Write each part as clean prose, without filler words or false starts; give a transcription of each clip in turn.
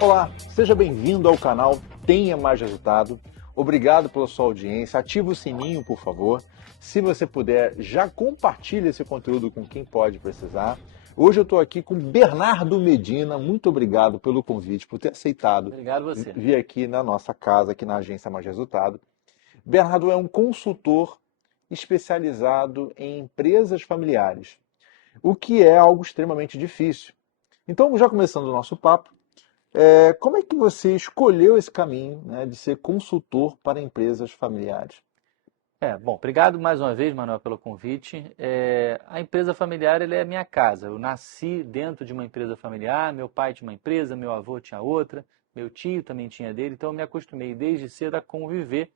Olá, seja bem-vindo ao canal Tenha Mais Resultado. Obrigado pela sua audiência. Ativa o sininho, por favor. Se você puder, já compartilhe esse conteúdo com quem pode precisar. Hoje eu estou aqui com Bernardo Medina. Muito obrigado pelo convite, por ter aceitado Obrigado você. vir aqui na nossa casa, aqui na Agência Mais Resultado. Bernardo é um consultor especializado em empresas familiares, o que é algo extremamente difícil. Então, já começando o nosso papo, como é que você escolheu esse caminho, né, de ser consultor para empresas familiares? Bom, obrigado mais uma vez, Manuel, pelo convite. A empresa familiar ela é a minha casa. Eu nasci dentro de uma empresa familiar, meu pai tinha uma empresa, meu avô tinha outra, meu tio também tinha dele, então eu me acostumei desde cedo a conviver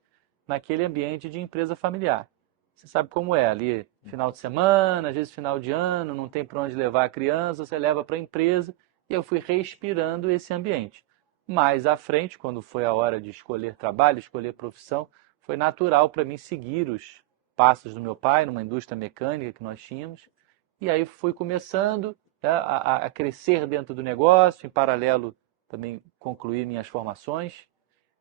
naquele ambiente de empresa familiar. Você sabe como é, ali final de semana, às vezes final de ano, não tem para onde levar a criança, você leva para a empresa, e eu fui respirando esse ambiente. Mais à frente, quando foi a hora de escolher trabalho, escolher profissão, foi natural para mim seguir os passos do meu pai numa indústria mecânica que nós tínhamos. E aí fui começando, né, a crescer dentro do negócio, em paralelo também concluir minhas formações.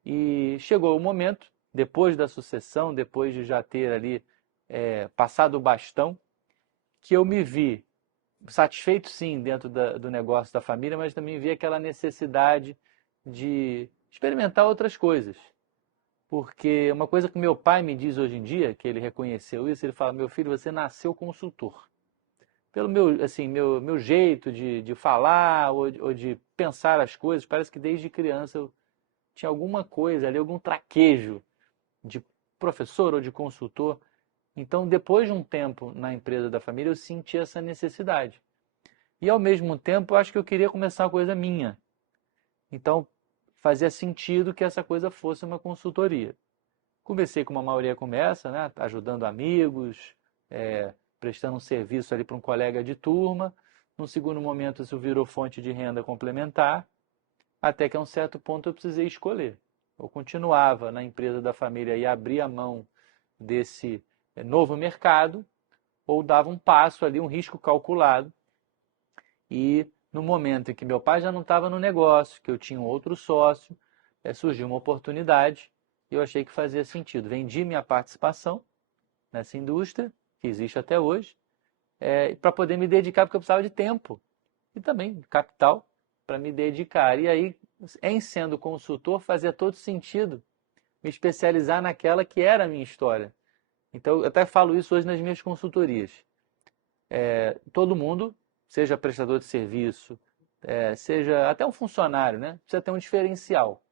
E chegou o momento, depois da sucessão, depois de já ter ali passado o bastão, que eu me vi satisfeito sim dentro do negócio da família, mas também vi aquela necessidade de experimentar outras coisas. Porque uma coisa que meu pai me diz hoje em dia, que ele reconheceu isso, ele fala: meu filho, você nasceu consultor. Pelo meu, assim, meu jeito de falar ou de pensar as coisas, parece que desde criança eu tinha alguma coisa ali, algum traquejo de professor ou de consultor. Então, depois de um tempo na empresa da família, eu senti essa necessidade. E ao mesmo tempo, eu acho que eu queria começar uma coisa minha. Então, fazia sentido que essa coisa fosse uma consultoria. Comecei como a maioria começa, né, ajudando amigos, prestando um serviço ali para um colega de turma. No segundo momento, isso virou fonte de renda complementar, até que a um certo ponto eu precisei escolher. Eu continuava na empresa da família e abria a mão desse novo mercado, ou dava um passo ali, um risco calculado. E no momento em que meu pai já não estava no negócio, que eu tinha um outro sócio, surgiu uma oportunidade e eu achei que fazia sentido. Vendi minha participação nessa indústria, que existe até hoje, para poder me dedicar, porque eu precisava de tempo e também de capital para me dedicar. E aí, em sendo consultor, fazia todo sentido me especializar naquela que era a minha história. Então, eu até falo isso hoje nas minhas consultorias. Todo mundo, seja prestador de serviço, seja até um funcionário, né, precisa ter um diferencial.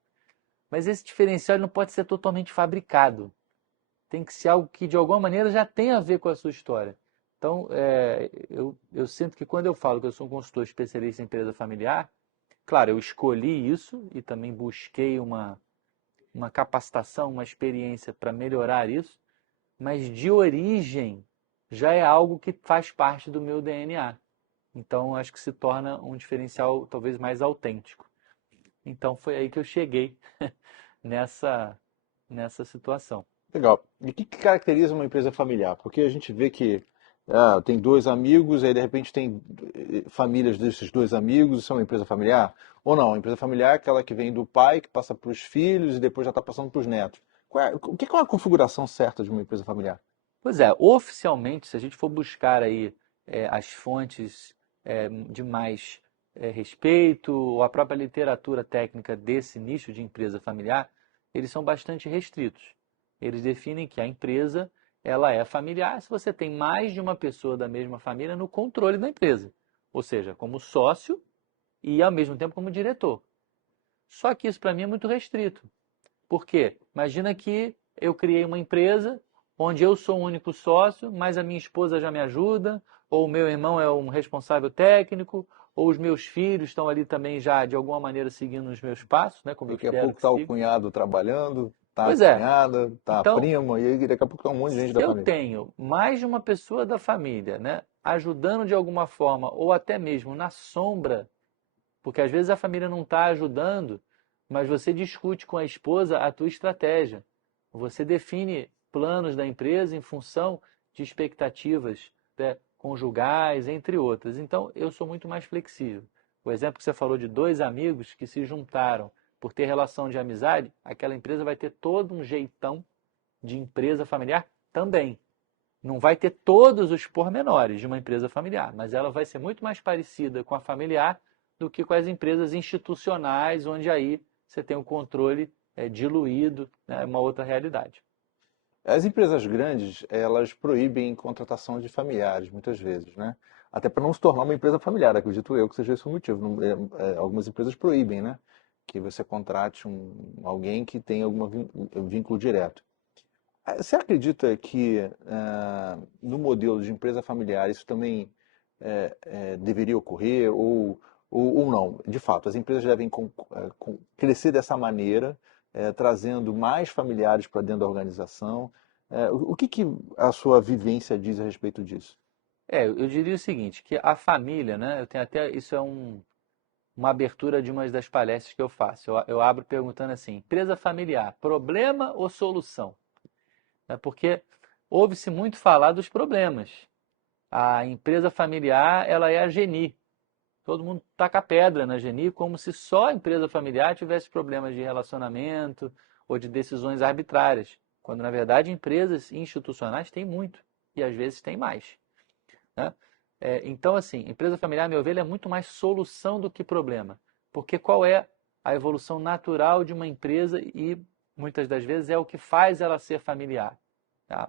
Mas esse diferencial não pode ser totalmente fabricado. Tem que ser algo que de alguma maneira já tem a ver com a sua história. Então, eu sinto que quando eu falo que eu sou um consultor especialista em empresa familiar, claro, eu escolhi isso e também busquei uma capacitação, uma experiência para melhorar isso, mas de origem já é algo que faz parte do meu DNA. Então, acho que se torna um diferencial talvez mais autêntico. Então, foi aí que eu cheguei nessa, nessa situação. Legal. E o que caracteriza uma empresa familiar? Porque a gente vê que tem dois amigos, aí de repente tem famílias desses dois amigos, isso é uma empresa familiar? Ou não? A empresa familiar é aquela que vem do pai, que passa para os filhos e depois já está passando para os netos. O que é uma configuração certa de uma empresa familiar? Pois é, oficialmente, se a gente for buscar aí as fontes de mais respeito, ou a própria literatura técnica desse nicho de empresa familiar, eles são bastante restritos. Eles definem que a empresa ela é familiar se você tem mais de uma pessoa da mesma família no controle da empresa, ou seja, como sócio e ao mesmo tempo como diretor. Só que isso para mim é muito restrito. Por quê? Imagina que eu criei uma empresa onde eu sou o único sócio, mas a minha esposa já me ajuda, ou o meu irmão é um responsável técnico, ou os meus filhos estão ali também já de alguma maneira seguindo os meus passos, né, como eu Daqui a espero pouco que está o sigam. cunhado trabalhando, está a Pois é. cunhada, está a Então, prima, e aí daqui a pouco está um monte de gente se da eu família. tenho mais de uma pessoa da família, né, ajudando de alguma forma, ou até mesmo na sombra, porque às vezes a família não está ajudando, mas você discute com a esposa a tua estratégia. Você define planos da empresa em função de expectativas, né, conjugais, entre outras. Então, eu sou muito mais flexível. O exemplo que você falou de dois amigos que se juntaram por ter relação de amizade, aquela empresa vai ter todo um jeitão de empresa familiar também. Não vai ter todos os pormenores de uma empresa familiar, mas ela vai ser muito mais parecida com a familiar do que com as empresas institucionais, onde aí você tem o controle diluído, né, uma outra realidade. As empresas grandes, elas proíbem contratação de familiares, muitas vezes, né? Até para não se tornar uma empresa familiar, acredito eu que seja esse o motivo. Algumas empresas proíbem, né? Que você contrate alguém que tenha algum vínculo direto. Você acredita que no modelo de empresa familiar isso também deveria ocorrer ou não? De fato, as empresas devem crescer dessa maneira, trazendo mais familiares para dentro da organização. O que que a sua vivência diz a respeito disso? Eu diria o seguinte, que a família, né, eu tenho até, isso é uma abertura de uma das palestras que eu faço. Eu abro perguntando assim, empresa familiar, problema ou solução? Porque ouve-se muito falar dos problemas. A empresa familiar, ela é a Geni. Todo mundo taca pedra na Geni como se só a empresa familiar tivesse problemas de relacionamento ou de decisões arbitrárias, quando na verdade empresas institucionais têm muito e às vezes têm mais, né? Então, assim, empresa familiar, a meu ver, é muito mais solução do que problema, porque qual é a evolução natural de uma empresa e muitas das vezes é o que faz ela ser familiar.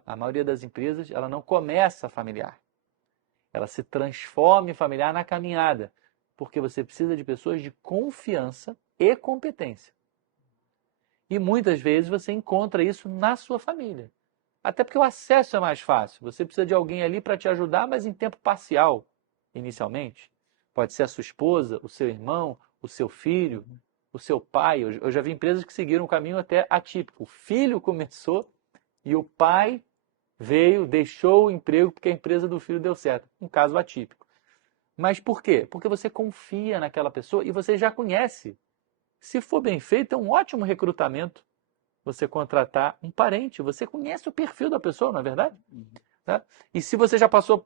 A maioria das empresas, ela não começa familiar, ela se transforma em familiar na caminhada, porque você precisa de pessoas de confiança e competência. E muitas vezes você encontra isso na sua família. Até porque o acesso é mais fácil. Você precisa de alguém ali para te ajudar, mas em tempo parcial, inicialmente. Pode ser a sua esposa, o seu irmão, o seu filho, o seu pai. Eu já vi empresas que seguiram um caminho até atípico. O filho começou e o pai veio, deixou o emprego porque a empresa do filho deu certo. Um caso atípico. Mas por quê? Porque você confia naquela pessoa e você já conhece. Se for bem feito, é um ótimo recrutamento você contratar um parente. Você conhece o perfil da pessoa, não é verdade? Tá? E se você já passou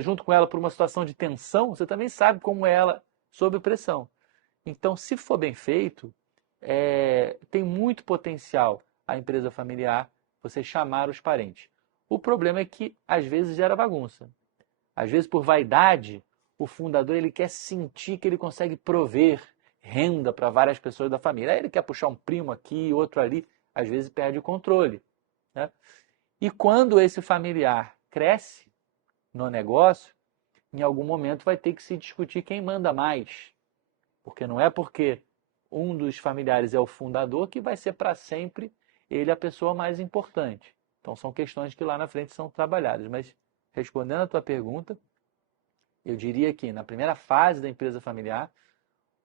junto com ela por uma situação de tensão, você também sabe como é ela sob pressão. Então, se for bem feito, tem muito potencial a empresa familiar você chamar os parentes. O problema é que às vezes gera bagunça. Às vezes, por vaidade, o fundador ele quer sentir que ele consegue prover renda para várias pessoas da família. Aí ele quer puxar um primo aqui, outro ali, às vezes perde o controle, né? E quando esse familiar cresce no negócio, em algum momento vai ter que se discutir quem manda mais. Porque não é porque um dos familiares é o fundador que vai ser para sempre ele a pessoa mais importante. Então são questões que lá na frente são trabalhadas. Mas respondendo a tua pergunta, eu diria que na primeira fase da empresa familiar,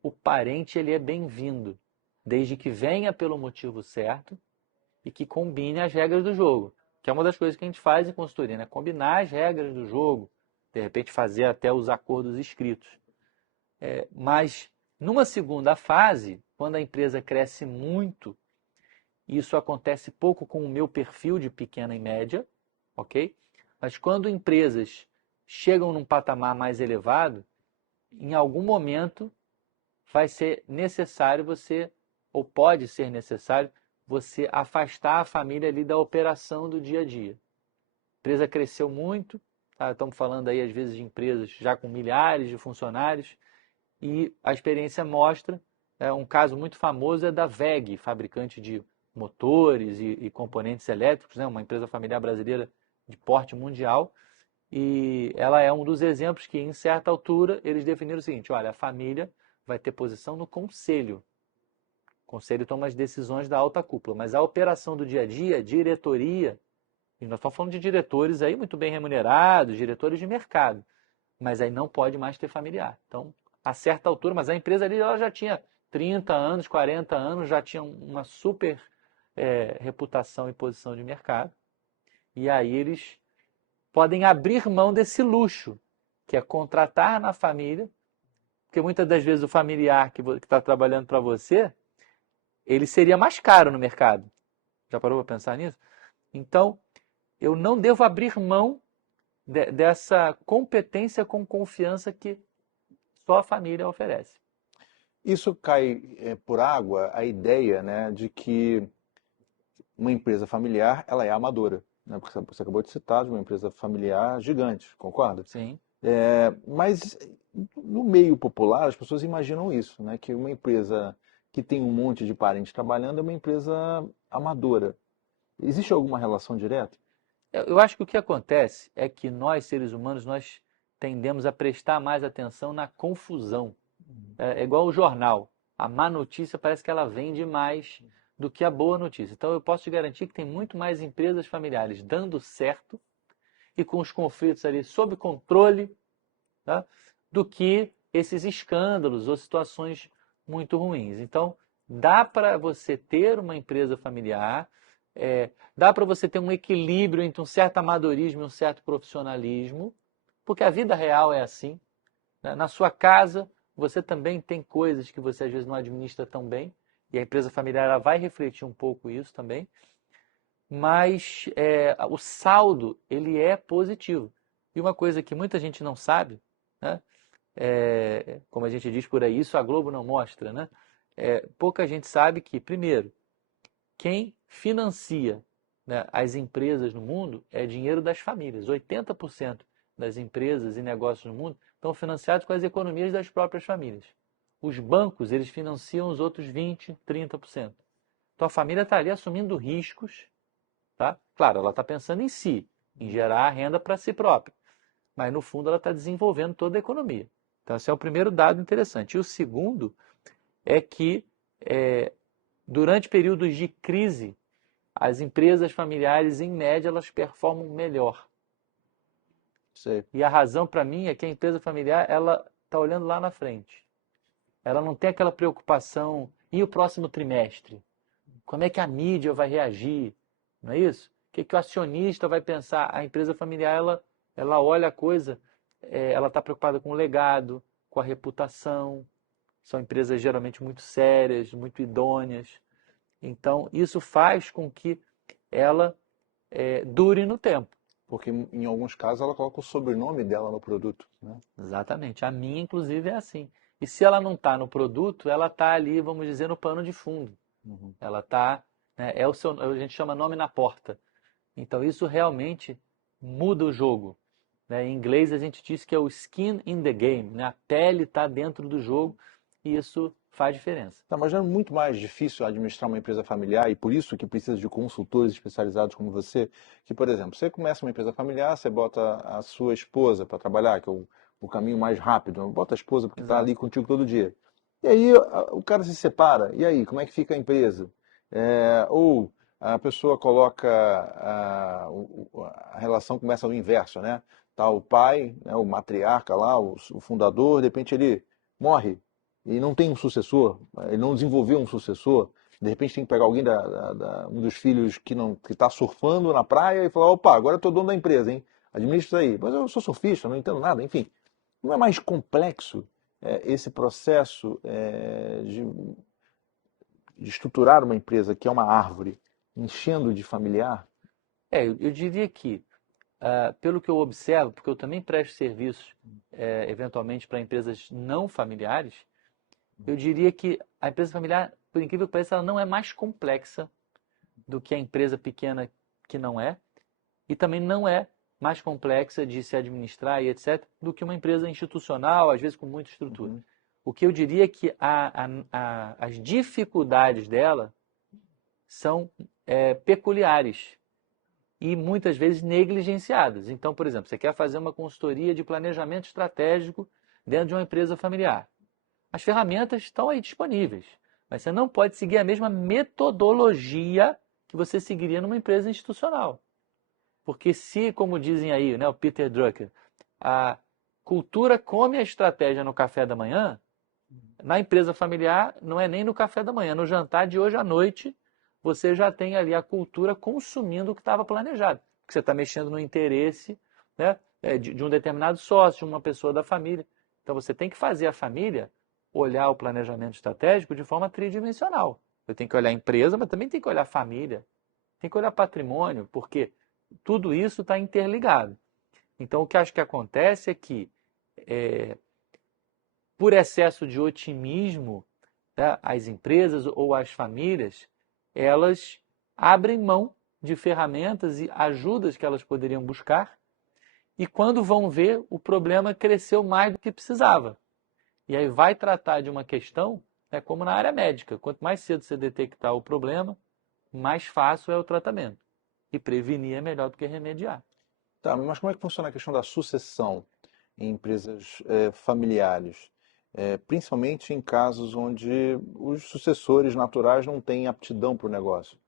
o parente ele é bem-vindo, desde que venha pelo motivo certo e que combine as regras do jogo, que é uma das coisas que a gente faz em consultoria, né? Combinar as regras do jogo, de repente fazer até os acordos escritos. Mas numa segunda fase, quando a empresa cresce muito, isso acontece pouco com o meu perfil de pequena e média, ok? Mas quando empresas chegam num patamar mais elevado, em algum momento vai ser necessário você, ou pode ser necessário, você afastar a família ali da operação do dia a dia. A empresa cresceu muito, tá? Estamos falando aí às vezes de empresas já com milhares de funcionários, e a experiência mostra, um caso muito famoso é da WEG, fabricante de motores e componentes elétricos, né? Uma empresa familiar brasileira de porte mundial, e ela é um dos exemplos que, em certa altura, eles definiram o seguinte: olha, a família vai ter posição no conselho. O conselho toma as decisões da alta cúpula, mas a operação do dia a dia, a diretoria, e nós estamos falando de diretores aí muito bem remunerados, diretores de mercado, mas aí não pode mais ter familiar. Então, a certa altura, mas a empresa ali ela já tinha 30 anos, 40 anos, já tinha uma super reputação e posição de mercado, e aí eles podem abrir mão desse luxo, que é contratar na família, porque muitas das vezes o familiar que está trabalhando para você, ele seria mais caro no mercado. Já parou para pensar nisso? Então, eu não devo abrir mão dessa competência com confiança que só a família oferece. Isso cai por água a ideia, né, de que uma empresa familiar ela é amadora, né? Porque você acabou de citar de uma empresa familiar gigante, concorda? Sim. Mas no meio popular as pessoas imaginam isso, né? Que uma empresa que tem um monte de parentes trabalhando é uma empresa amadora. Existe alguma relação direta? Eu acho que o que acontece é que nós, seres humanos, nós tendemos a prestar mais atenção na confusão. É igual o jornal. A má notícia parece que ela vende mais do que a boa notícia. Então eu posso te garantir que tem muito mais empresas familiares dando certo e com os conflitos ali sob controle, tá? Do que esses escândalos ou situações muito ruins. Então, dá para você ter uma empresa familiar, dá para você ter um equilíbrio entre um certo amadorismo e um certo profissionalismo, porque a vida real é assim, né? Na sua casa, você também tem coisas que você às vezes não administra tão bem, e a empresa familiar ela vai refletir um pouco isso também, mas o saldo ele é positivo. E uma coisa que muita gente não sabe, né? Como a gente diz por aí, isso a Globo não mostra, né? Pouca gente sabe que, primeiro, quem financia, né, as empresas no mundo é dinheiro das famílias. 80% das empresas e negócios no mundo estão financiados com as economias das próprias famílias. Os bancos, eles financiam os outros 20, 30%. Então a família está ali assumindo riscos, tá? Claro, ela está pensando em si, em gerar renda para si própria, mas no fundo ela está desenvolvendo toda a economia. Então esse é o primeiro dado interessante. E o segundo é que durante períodos de crise, as empresas familiares, em média, elas performam melhor. Sei. E a razão para mim é que a empresa familiar, ela está olhando lá na frente. Ela não tem aquela preocupação, e o próximo trimestre? Como é que a mídia vai reagir? Não é isso? O que, que o acionista vai pensar? A empresa familiar, ela olha a coisa, ela está preocupada com o legado, com a reputação. São empresas geralmente muito sérias, muito idôneas. Então, isso faz com que ela dure no tempo. Porque em alguns casos ela coloca o sobrenome dela no produto, né? Exatamente. A minha, inclusive, é assim. E se ela não está no produto, ela está ali, vamos dizer, no pano de fundo. Uhum. Ela está, né, é o seu, a gente chama nome na porta. Então isso realmente muda o jogo. Né? Em inglês a gente diz que é o skin in the game, né? A pele está dentro do jogo e isso faz diferença. Tá, mas é muito mais difícil administrar uma empresa familiar e por isso que precisa de consultores especializados como você, que, por exemplo, você começa uma empresa familiar, você bota a sua esposa para trabalhar, que é o caminho mais rápido, bota a esposa porque está Exato. ali contigo todo dia. E aí o cara se separa, e aí, como é que fica a empresa? Ou a pessoa coloca, a relação começa ao inverso, né? Tá o pai, né, o matriarca lá, o fundador, de repente ele morre e não tem um sucessor, ele não desenvolveu um sucessor, de repente tem que pegar alguém um dos filhos que está surfando na praia e falar, opa, agora eu estou dono da empresa, hein? Administra isso aí. Mas eu sou surfista, não entendo nada, enfim. Não é mais complexo esse processo de estruturar uma empresa que é uma árvore, enchendo de familiar? Eu diria que, pelo que eu observo, porque eu também presto serviços eventualmente para empresas não familiares, eu diria que a empresa familiar, por incrível que pareça, ela não é mais complexa do que a empresa pequena que não é, e também não é mais complexa de se administrar e etc., do que uma empresa institucional, às vezes com muita estrutura. Uhum. O que eu diria é que as dificuldades dela são peculiares e muitas vezes negligenciadas. Então, por exemplo, você quer fazer uma consultoria de planejamento estratégico dentro de uma empresa familiar. As ferramentas estão aí disponíveis, mas você não pode seguir a mesma metodologia que você seguiria numa empresa institucional. Porque se, como dizem aí, né, o Peter Drucker, a cultura come a estratégia no café da manhã, na empresa familiar não é nem no café da manhã, no jantar de hoje à noite você já tem ali a cultura consumindo o que estava planejado. Porque você está mexendo no interesse, né, de um determinado sócio, de uma pessoa da família. Então você tem que fazer a família olhar o planejamento estratégico de forma tridimensional. Eu tenho que olhar a empresa, mas também tem que olhar a família, tem que olhar patrimônio, porque tudo isso está interligado. Então, o que acho que acontece é que, por excesso de otimismo, tá, as empresas ou as famílias, elas abrem mão de ferramentas e ajudas que elas poderiam buscar, e quando vão ver, o problema cresceu mais do que precisava. E aí vai tratar de uma questão, né, como na área médica. Quanto mais cedo você detectar o problema, mais fácil é o tratamento. E prevenir é melhor do que remediar. Tá, mas como é que funciona a questão da sucessão em empresas familiares? Principalmente em casos onde os sucessores naturais não têm aptidão para o negócio.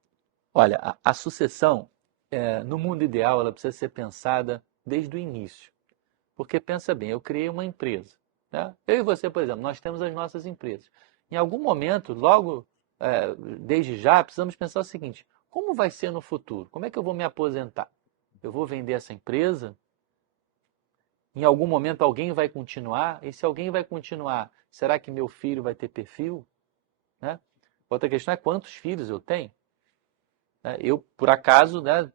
Olha, a sucessão, no mundo ideal, ela precisa ser pensada desde o início. Porque pensa bem, eu criei uma empresa, né? Eu e você, por exemplo, nós temos as nossas empresas. Em algum momento, logo, desde já, precisamos pensar o seguinte: como vai ser no futuro? Como é que eu vou me aposentar? Eu vou vender essa empresa? Em algum momento alguém vai continuar? E se alguém vai continuar, será que meu filho vai ter perfil? Né? Outra questão é quantos filhos eu tenho. Né? Eu, por acaso, né,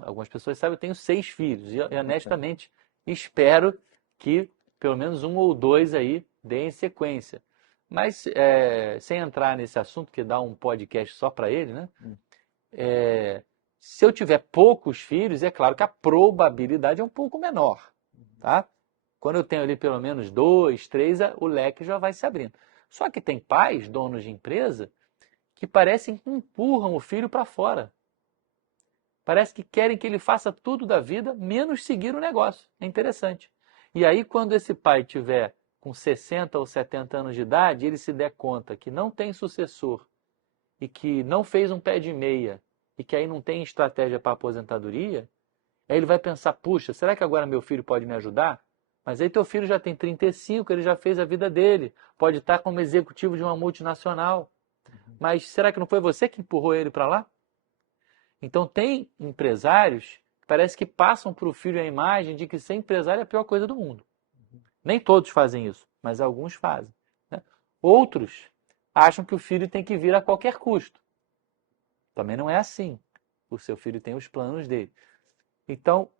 algumas pessoas sabem, eu tenho 6 filhos. E honestamente espero que pelo menos um ou dois aí deem sequência. Mas sem entrar nesse assunto, que dá um podcast só para ele, né? É, se eu tiver poucos filhos, é claro que a probabilidade é um pouco menor, tá? Quando eu tenho ali pelo menos dois, três, o leque já vai se abrindo. Só que tem pais, donos de empresa, que parecem que empurram o filho para fora. Parece que querem que ele faça tudo da vida, menos seguir o negócio. É interessante. E aí, quando esse pai tiver com 60 ou 70 anos de idade, ele se der conta que não tem sucessor e que não fez um pé de meia e que aí não tem estratégia para aposentadoria, aí ele vai pensar: puxa, será que agora meu filho pode me ajudar? Mas aí teu filho já tem 35, ele já fez a vida dele, pode estar como executivo de uma multinacional. Mas será que não foi você que empurrou ele para lá? Então tem empresários que parece que passam para o filho a imagem de que ser empresário é a pior coisa do mundo. Nem todos fazem isso, mas alguns fazem. Né? Outros acham que o filho tem que vir a qualquer custo. Também não é assim. O seu filho tem os planos dele. Então,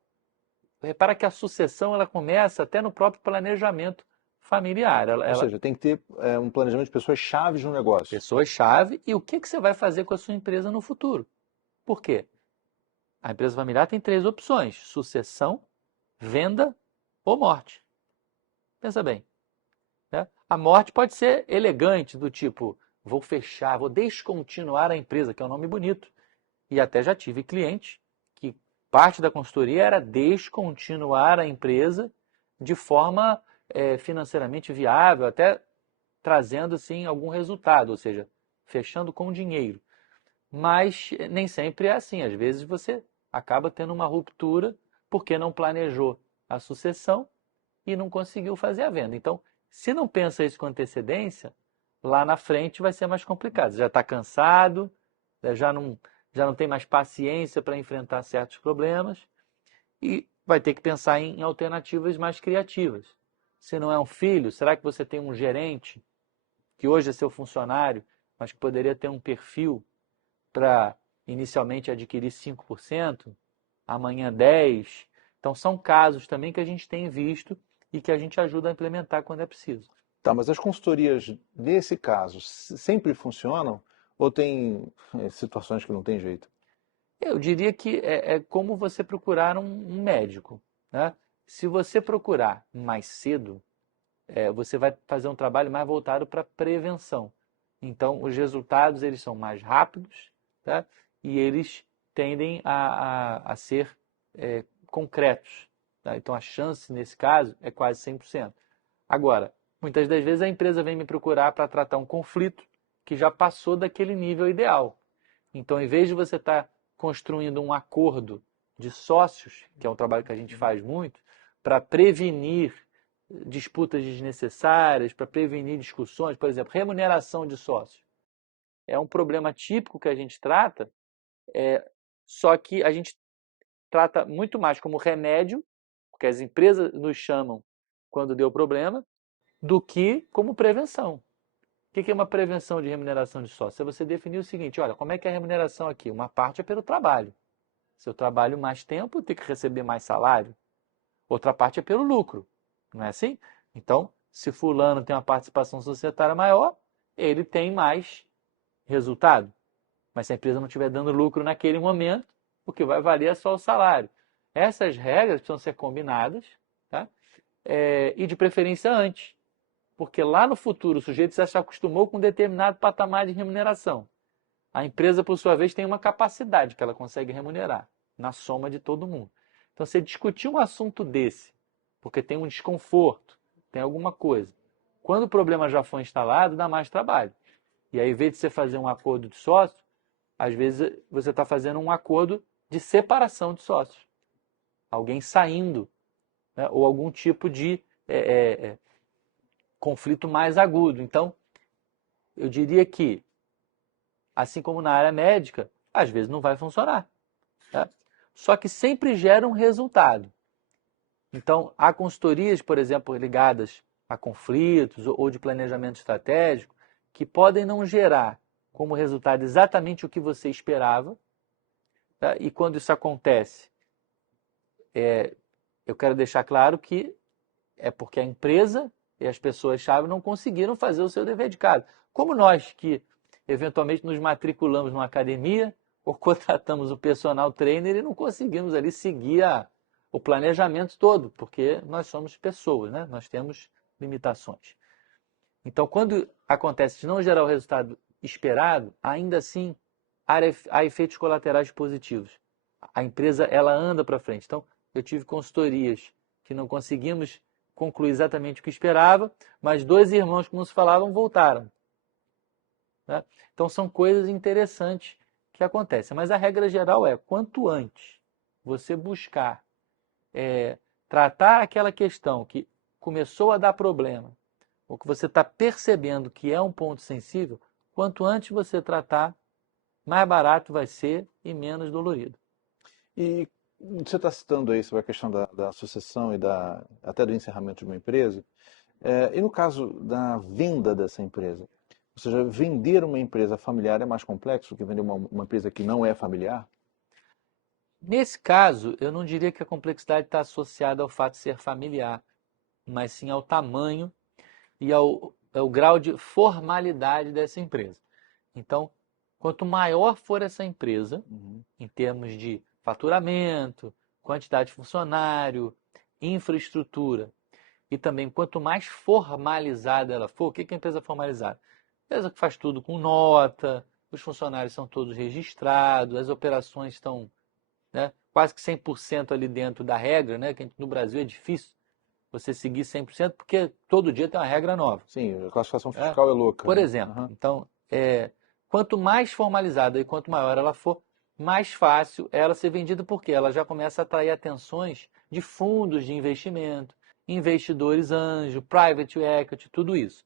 repara que a sucessão ela começa até no próprio planejamento familiar. Ou seja, tem que ter um planejamento de pessoas chaves no negócio. Pessoas-chave e o que você vai fazer com a sua empresa no futuro. Por quê? A empresa familiar tem 3 opções: sucessão, venda ou morte. Pensa bem. Né? A morte pode ser elegante, do tipo, vou fechar, vou descontinuar a empresa, que é um nome bonito. E até já tive cliente que parte da consultoria era descontinuar a empresa de forma financeiramente viável, até trazendo assim algum resultado, ou seja, fechando com dinheiro. Mas nem sempre é assim. Às vezes você acaba tendo uma ruptura porque não planejou a sucessão e não conseguiu fazer a venda. Então, se não pensa isso com antecedência, lá na frente vai ser mais complicado. Você já está cansado, né, já não tem mais paciência para enfrentar certos problemas e vai ter que pensar em alternativas mais criativas. Se não é um filho, será que você tem um gerente que hoje é seu funcionário, mas que poderia ter um perfil para inicialmente adquirir 5%, amanhã 10%? Então são casos também que a gente tem visto e que a gente ajuda a implementar quando é preciso. Tá, mas as consultorias, nesse caso, sempre funcionam? Ou tem situações que não tem jeito? Eu diria que é como você procurar um médico. Né? Se você procurar mais cedo, você vai fazer um trabalho mais voltado para prevenção. Então, os resultados eles são mais rápidos, tá? E eles tendem a ser concretos. Tá? Então, a chance nesse caso é quase 100%. Agora, muitas das vezes a empresa vem me procurar para tratar um conflito que já passou daquele nível ideal. Então, em vez de você estar construindo um acordo de sócios, que é um trabalho que a gente faz muito, para prevenir disputas desnecessárias, para prevenir discussões, por exemplo, remuneração de sócios. É um problema típico que a gente trata, só que a gente trata muito mais como remédio, porque as empresas nos chamam quando deu problema, do que como prevenção. O que é uma prevenção de remuneração de sócio? É você definir o seguinte: olha, como é que é a remuneração aqui? Uma parte é pelo trabalho. Se eu trabalho mais tempo, eu tenho que receber mais salário. outra parte é pelo lucro, não é assim? Então, se fulano tem uma participação societária maior, ele tem mais resultado. Mas se a empresa não estiver dando lucro naquele momento, o que vai valer é só o salário. Essas regras precisam ser combinadas, tá? E de preferência antes. Porque lá no futuro o sujeito já se acostumou com um determinado patamar de remuneração. A empresa, por sua vez, tem uma capacidade que ela consegue remunerar, na soma de todo mundo. Então, você discutir um assunto desse, porque tem um desconforto, tem alguma coisa. Quando o problema já foi instalado, dá mais trabalho. E aí, ao invés de você fazer um acordo de sócio, às vezes você está fazendo um acordo de separação de sócios. Alguém saindo, né? Ou algum tipo de conflito mais agudo. Então, eu diria que, assim como na área médica, às vezes não vai funcionar. Tá? Só que sempre gera um resultado. Então, há consultorias, por exemplo, ligadas a conflitos ou de planejamento estratégico, que podem não gerar como resultado exatamente o que você esperava. Tá? E quando isso acontece, eu quero deixar claro que é porque a empresa e as pessoas-chave não conseguiram fazer o seu dever de casa. Como nós que eventualmente nos matriculamos numa academia ou contratamos o personal trainer e não conseguimos ali seguir o planejamento todo, porque nós somos pessoas, né? Nós temos limitações. Então, quando acontece de não gerar o resultado esperado, ainda assim há efeitos colaterais positivos. A empresa ela anda para frente. Então, eu tive consultorias que não conseguimos concluir exatamente o que esperava, mas dois irmãos que nos falavam voltaram. Né? Então, são coisas interessantes que acontecem. Mas a regra geral é, quanto antes você buscar tratar aquela questão que começou a dar problema, ou que você está percebendo que é um ponto sensível, quanto antes você tratar, mais barato vai ser e menos dolorido. E você está citando aí sobre a questão da sucessão e até do encerramento de uma empresa. E no caso da venda dessa empresa? Ou seja, vender uma empresa familiar é mais complexo do que vender uma empresa que não é familiar? Nesse caso, eu não diria que a complexidade está associada ao fato de ser familiar, mas sim ao tamanho e ao grau de formalidade dessa empresa. Então, quanto maior for essa empresa, em termos de faturamento, quantidade de funcionário, infraestrutura, e também quanto mais formalizada ela for, o que é empresa formalizada? Empresa que faz tudo com nota, os funcionários são todos registrados, as operações estão, né, quase que 100% ali dentro da regra, né, que no Brasil é difícil você seguir 100% porque todo dia tem uma regra nova. Sim, a classificação fiscal é louca, Por né? exemplo, Uhum. então, quanto mais formalizada e quanto maior ela for, mais fácil ela ser vendida, porque ela já começa a atrair atenções de fundos de investimento, investidores anjo, private equity, tudo isso.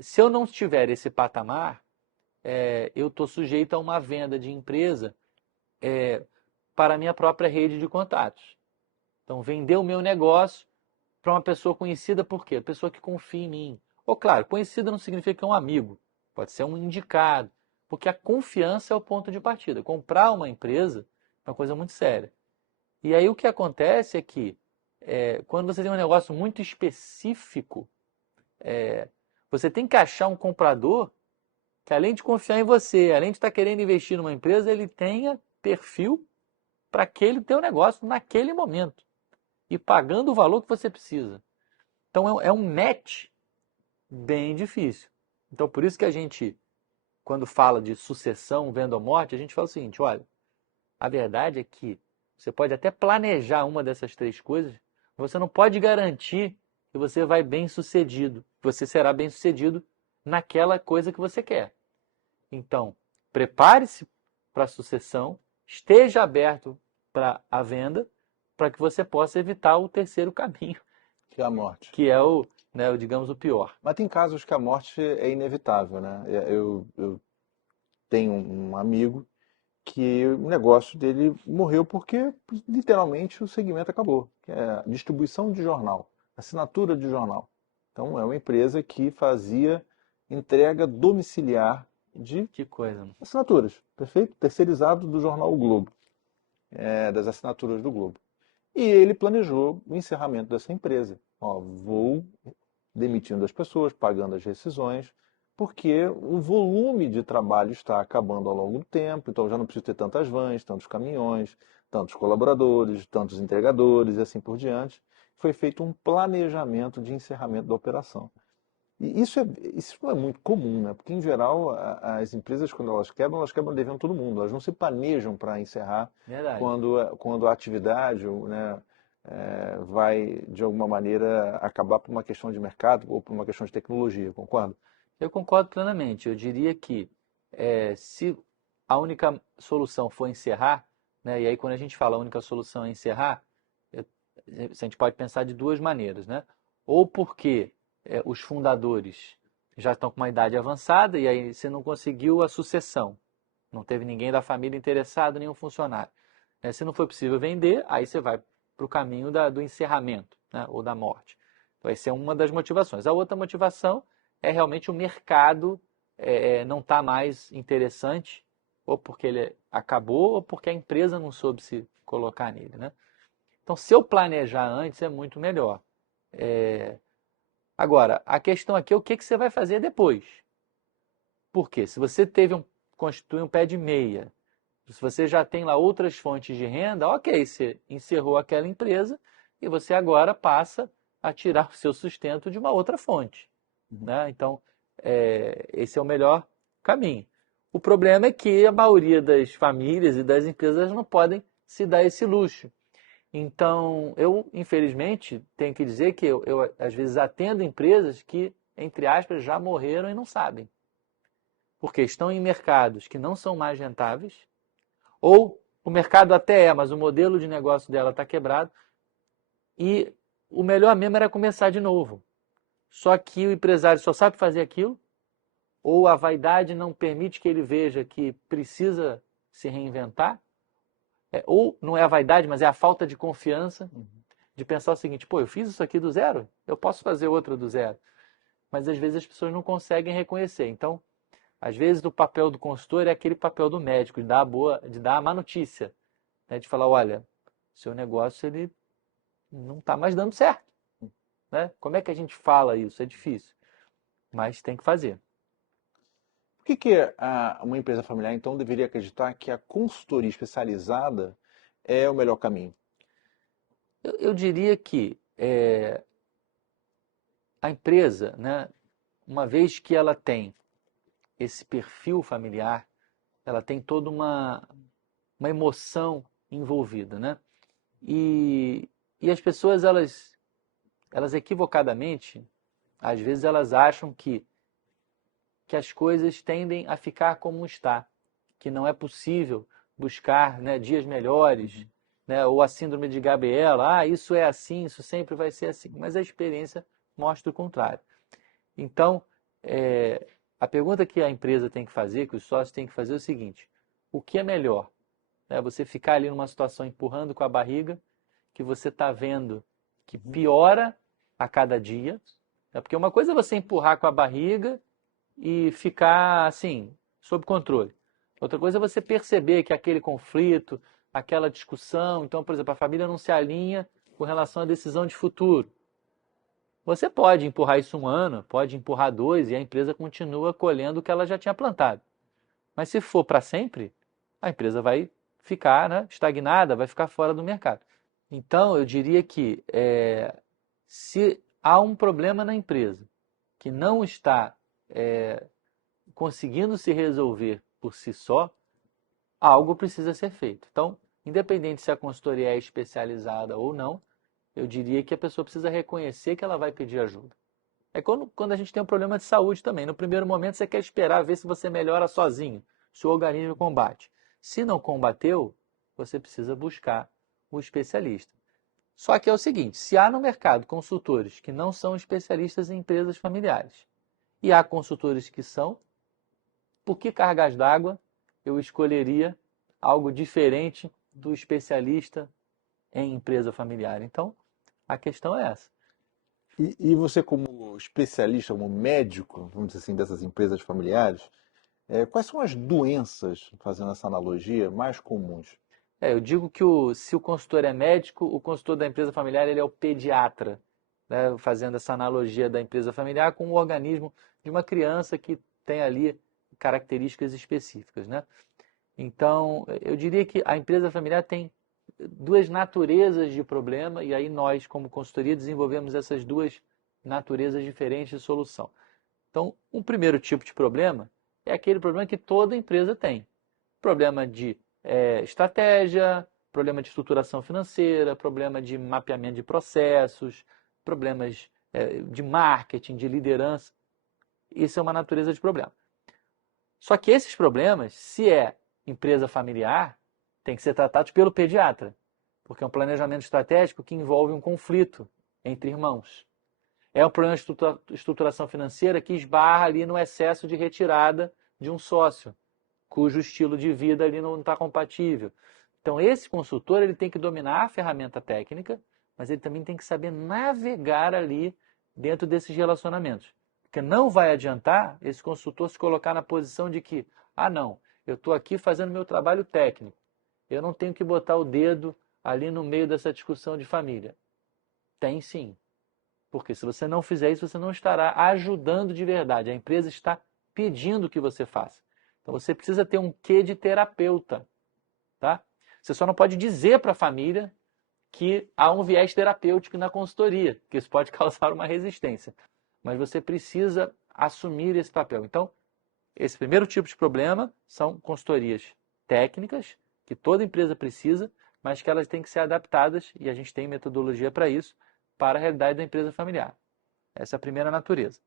Se eu não tiver esse patamar, eu estou sujeito a uma venda de empresa para a minha própria rede de contatos. Então, vender o meu negócio para uma pessoa conhecida, por quê? Pessoa que confia em mim. Ou claro, conhecida não significa que é um amigo, pode ser um indicado, porque a confiança é o ponto de partida. Comprar uma empresa é uma coisa muito séria. E aí o que acontece é que quando você tem um negócio muito específico, você tem que achar um comprador que, além de confiar em você, além de estar querendo investir numa empresa, ele tenha perfil para aquele teu negócio naquele momento e pagando o valor que você precisa. Então é um match bem difícil. Então por isso que a gente, quando fala de sucessão, venda ou morte, a gente fala o seguinte, olha, a verdade é que você pode até planejar uma dessas três coisas, mas você não pode garantir que você vai bem sucedido, que você será bem sucedido naquela coisa que você quer. Então, prepare-se para a sucessão, esteja aberto para a venda, para que você possa evitar o terceiro caminho, Que é a morte. que é digamos, o pior. Mas tem casos que a morte é inevitável, né? Eu tenho um amigo que o negócio dele morreu porque literalmente o segmento acabou, que é a distribuição de jornal, assinatura de jornal. Então é uma empresa que fazia entrega domiciliar de Que coisa. assinaturas, perfeito? Terceirizado do jornal O Globo, das assinaturas do Globo. E ele planejou o encerramento dessa empresa. Ó, vou demitindo as pessoas, pagando as rescisões, porque o volume de trabalho está acabando ao longo do tempo, então eu já não preciso ter tantas vans, tantos caminhões, tantos colaboradores, tantos entregadores e assim por diante. Foi feito um planejamento de encerramento da operação. E isso não é muito comum, né? Porque, em geral, as empresas, quando elas quebram devendo todo mundo. Elas não se planejam para encerrar Verdade. quando a atividade, né, vai, de alguma maneira, acabar por uma questão de mercado ou por uma questão de tecnologia, concorda? Eu concordo plenamente. Eu diria que se a única solução for encerrar, né, e aí quando a gente fala a única solução é encerrar, eu- a gente pode pensar de duas maneiras, né? Ou porque os fundadores já estão com uma idade avançada e aí você não conseguiu a sucessão, não teve ninguém da família interessado, nenhum funcionário. Se não foi possível vender, aí você vai para o caminho do encerramento, né, ou da morte. Então, essa é uma das motivações. A outra motivação é realmente o mercado não está mais interessante, ou porque ele acabou, ou porque a empresa não soube se colocar nele, né? Então, se eu planejar antes, é muito melhor. Agora, a questão aqui é o que você vai fazer depois. Por quê? Se você constitui um pé de meia, se você já tem lá outras fontes de renda, ok, você encerrou aquela empresa e você agora passa a tirar o seu sustento de uma outra fonte, né? Então, esse é o melhor caminho. O problema é que a maioria das famílias e das empresas não podem se dar esse luxo. Então, eu, infelizmente, tenho que dizer que eu às vezes atendo empresas que, entre aspas, já morreram e não sabem. Porque estão em mercados que não são mais rentáveis, ou o mercado até mas o modelo de negócio dela está quebrado, e o melhor mesmo era começar de novo. Só que o empresário só sabe fazer aquilo, ou a vaidade não permite que ele veja que precisa se reinventar, ou não é a vaidade, mas é a falta de confiança de pensar o seguinte: pô, eu fiz isso aqui do zero, eu posso fazer outro do zero. Mas às vezes as pessoas não conseguem reconhecer. Então, às vezes o papel do consultor é aquele papel do médico, de dar a má notícia, né? De falar, olha, seu negócio ele não está mais dando certo, né? Como é que a gente fala isso? É difícil, mas tem que fazer. Por que uma empresa familiar, então, deveria acreditar que a consultoria especializada é o melhor caminho? Eu diria que a empresa, né, uma vez que ela tem esse perfil familiar, ela tem toda uma emoção envolvida, né? E, e as pessoas, elas equivocadamente, às vezes elas acham que as coisas tendem a ficar como está, que não é possível buscar, né, dias melhores, né, ou a síndrome de Gabriela, isso é assim, isso sempre vai ser assim. Mas a experiência mostra o contrário. Então, a pergunta que a empresa tem que fazer, que os sócios têm que fazer é o seguinte: o que é melhor? Você ficar ali numa situação empurrando com a barriga, que você está vendo que piora a cada dia, né? Porque uma coisa é você empurrar com a barriga e ficar assim, sob controle. Outra coisa é você perceber que aquele conflito, aquela discussão, então, por exemplo, a família não se alinha com relação à decisão de futuro. Você pode empurrar isso um ano, pode empurrar dois e a empresa continua colhendo o que ela já tinha plantado. Mas se for para sempre, a empresa vai ficar, né, estagnada, vai ficar fora do mercado. Então, eu diria que se há um problema na empresa que não está conseguindo se resolver por si só, algo precisa ser feito. Então, independente se a consultoria é especializada ou não, eu diria que a pessoa precisa reconhecer que ela vai pedir ajuda. É quando a gente tem um problema de saúde também. No primeiro momento você quer esperar ver se você melhora sozinho, se o organismo combate. Se não combateu, você precisa buscar o especialista. Só que é o seguinte: se há no mercado consultores que não são especialistas em empresas familiares e há consultores que são, por que cargas d'água eu escolheria algo diferente do especialista em empresa familiar? Então, a questão é essa. E você, como especialista, como médico, vamos dizer assim, dessas empresas familiares, quais são as doenças, fazendo essa analogia, mais comuns? Eu digo que se o consultor é médico, o consultor da empresa familiar ele é o pediatra, né? Fazendo essa analogia da empresa familiar com o organismo de uma criança que tem ali características específicas, né? Então, eu diria que a empresa familiar tem duas naturezas de problema e aí nós, como consultoria, desenvolvemos essas duas naturezas diferentes de solução. Então, um primeiro tipo de problema é aquele problema que toda empresa tem. Problema de estratégia, problema de estruturação financeira, problema de mapeamento de processos, problemas de marketing, de liderança. Isso é uma natureza de problema. Só que esses problemas, se é empresa familiar, tem que ser tratados pelo pediatra, porque é um planejamento estratégico que envolve um conflito entre irmãos. É um problema de estruturação financeira que esbarra ali no excesso de retirada de um sócio, cujo estilo de vida ali não está compatível. Então, esse consultor ele tem que dominar a ferramenta técnica, mas ele também tem que saber navegar ali dentro desses relacionamentos. Porque não vai adiantar esse consultor se colocar na posição de que, não, eu estou aqui fazendo meu trabalho técnico, eu não tenho que botar o dedo ali no meio dessa discussão de família. Tem sim. Porque se você não fizer isso, você não estará ajudando de verdade. A empresa está pedindo que você faça. Então você precisa ter um quê de terapeuta, tá? Você só não pode dizer para a família que há um viés terapêutico na consultoria, que isso pode causar uma resistência. Mas você precisa assumir esse papel. Então, esse primeiro tipo de problema são consultorias técnicas, que toda empresa precisa, mas que elas têm que ser adaptadas, e a gente tem metodologia para isso, para a realidade da empresa familiar. Essa é a primeira natureza.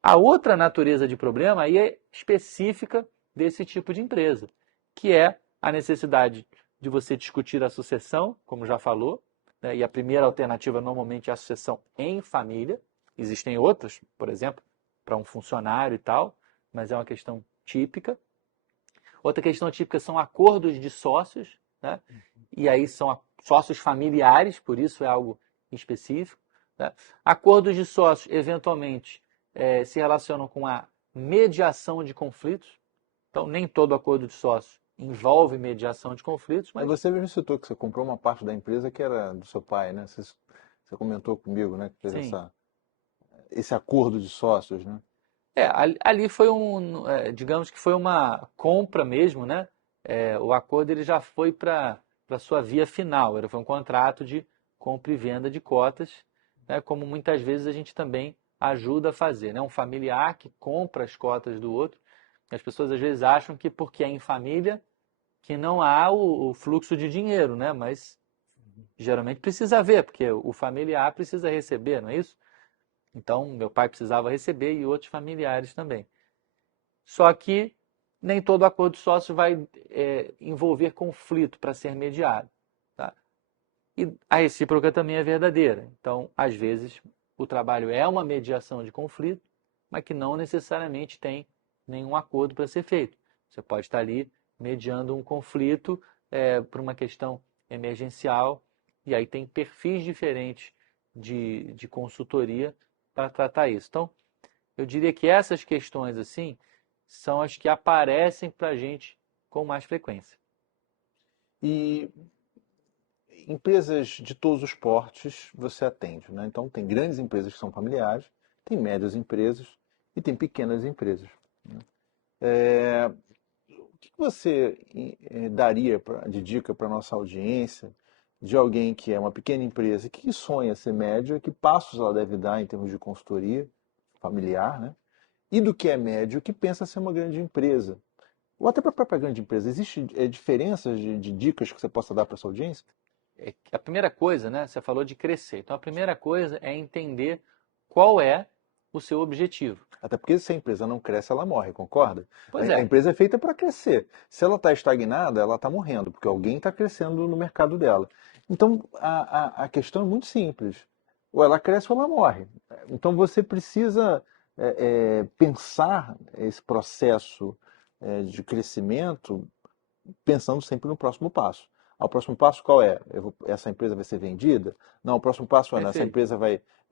A outra natureza de problema aí é específica desse tipo de empresa, que é a necessidade de você discutir a sucessão, como já falou, né? E a primeira alternativa normalmente é a sucessão em família. Existem outras, por exemplo, para um funcionário e tal, mas é uma questão típica. Outra questão típica são acordos de sócios, né? E aí são sócios familiares, por isso é algo específico. Né? Acordos de sócios, eventualmente, se relacionam com a mediação de conflitos. Então, nem todo acordo de sócio envolve mediação de conflitos, mas... Você mesmo citou que você comprou uma parte da empresa que era do seu pai, né? Você comentou comigo, né? Que fez Sim. esse acordo de sócios, né? Ali foi digamos que foi uma compra mesmo, né? O acordo ele já foi para a sua via final, foi um contrato de compra e venda de cotas, né? Como muitas vezes a gente também ajuda a fazer, né? Um familiar que compra as cotas do outro. As pessoas às vezes acham que porque é em família que não há o fluxo de dinheiro, né? Mas geralmente precisa haver, porque o familiar precisa receber, não é isso? Então, meu pai precisava receber e outros familiares também. Só que nem todo acordo de sócio vai envolver conflito para ser mediado. Tá? E a recíproca também é verdadeira. Então, às vezes, o trabalho é uma mediação de conflito, mas que não necessariamente tem nenhum acordo para ser feito. Você pode estar ali mediando um conflito por uma questão emergencial, e aí tem perfis diferentes de consultoria para tratar isso. Então, eu diria que essas questões assim são as que aparecem para a gente com mais frequência. E empresas de todos os portes você atende, né? Então tem grandes empresas que são familiares, tem médias empresas e tem pequenas empresas. Né? O que você daria de dica para a nossa audiência de alguém que é uma pequena empresa que sonha ser média, que passos ela deve dar em termos de consultoria familiar, né? E do que é médio que pensa ser uma grande empresa? Ou até para a própria grande empresa. Existem diferenças de dicas que você possa dar para essa audiência? A primeira coisa, né, você falou de crescer. Então, a primeira coisa é entender qual é o seu objetivo. Até porque se a empresa não cresce, ela morre, concorda? Pois A é, empresa é feita para crescer. Se ela está estagnada, ela está morrendo, porque alguém está crescendo no mercado dela. Então, a questão é muito simples. Ou ela cresce ou ela morre. Então, você precisa pensar esse processo de crescimento pensando sempre no próximo passo. O próximo passo qual é? Essa empresa vai ser vendida? Não, o próximo passo é, essa perfeito. empresa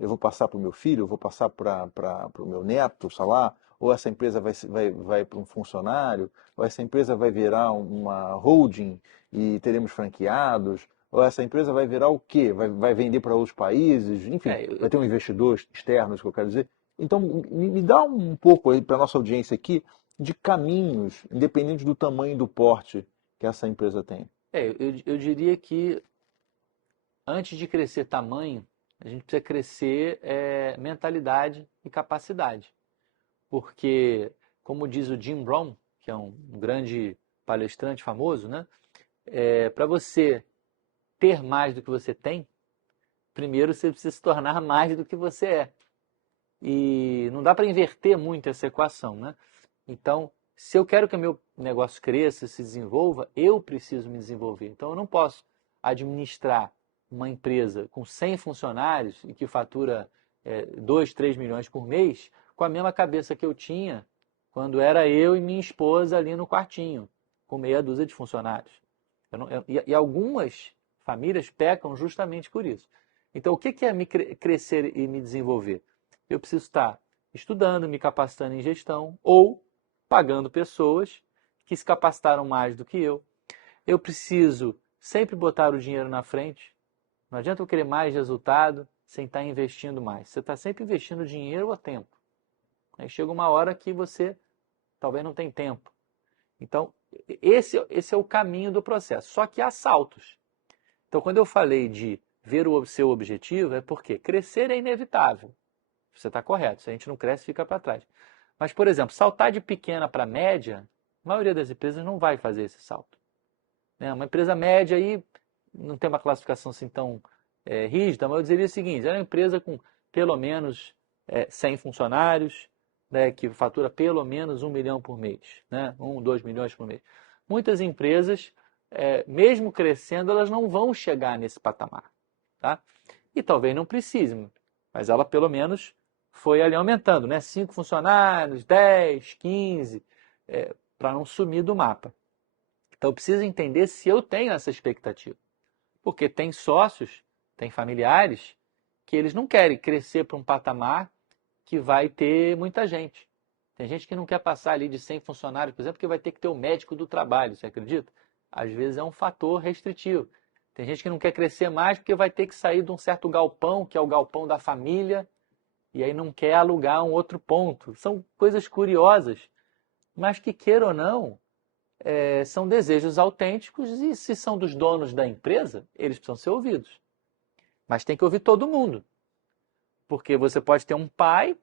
eu vou passar para o meu filho, eu vou passar para o meu neto, sei lá, ou essa empresa vai para um funcionário, ou essa empresa vai virar uma holding e teremos franqueados? Ou essa empresa vai virar o quê? Vai vender para outros países? Enfim, É, vai ter um investidor externo, isso que eu quero dizer. Então, me dá um pouco aí para a nossa audiência aqui de caminhos, independente do tamanho e do porte que essa empresa tem. eu diria que antes de crescer tamanho, a gente precisa crescer mentalidade e capacidade. Porque, como diz o Jim Rohn, que é um grande palestrante famoso, né? Para você ter mais do que você tem, primeiro você precisa se tornar mais do que você é. E não dá para inverter muito essa equação, né? Então, se eu quero que o meu negócio cresça, se desenvolva, eu preciso me desenvolver. Então, eu não posso administrar uma empresa com 100 funcionários e que fatura 2, 3 milhões por mês com a mesma cabeça que eu tinha quando era eu e minha esposa ali no quartinho, com meia dúzia de funcionários. E algumas famílias pecam justamente por isso. Então, o que é me crescer e me desenvolver? Eu preciso estar estudando, me capacitando em gestão ou pagando pessoas que se capacitaram mais do que eu. Eu preciso sempre botar o dinheiro na frente. Não adianta eu querer mais resultado sem estar investindo mais. Você está sempre investindo dinheiro ou tempo. Aí chega uma hora que você talvez não tem tempo. Então, esse é o caminho do processo. Só que há saltos. Então, quando eu falei de ver o seu objetivo, é porque crescer é inevitável. Você está correto. Se a gente não cresce, fica para trás. Mas, por exemplo, saltar de pequena para média, a maioria das empresas não vai fazer esse salto. Né? Uma empresa média aí não tem uma classificação assim tão rígida, mas eu diria o seguinte: é uma empresa com pelo menos 100 funcionários, né, que fatura pelo menos 1 milhão por mês, né, 2 milhões por mês. Muitas empresas, mesmo crescendo, elas não vão chegar nesse patamar. Tá? E talvez não precise, mas ela pelo menos foi ali aumentando, né? 5 funcionários, 10, 15, para não sumir do mapa. Então eu preciso entender se eu tenho essa expectativa. Porque tem sócios, tem familiares, que eles não querem crescer para um patamar que vai ter muita gente. Tem gente que não quer passar ali de 100 funcionários, por exemplo, porque vai ter que ter o médico do trabalho, você acredita? Às vezes é um fator restritivo. Tem gente que não quer crescer mais porque vai ter que sair de um certo galpão, que é o galpão da família, e aí não quer alugar um outro ponto. São coisas curiosas, mas que queira ou não, são desejos autênticos e se são dos donos da empresa, eles precisam ser ouvidos. Mas tem que ouvir todo mundo, porque você pode ter um pai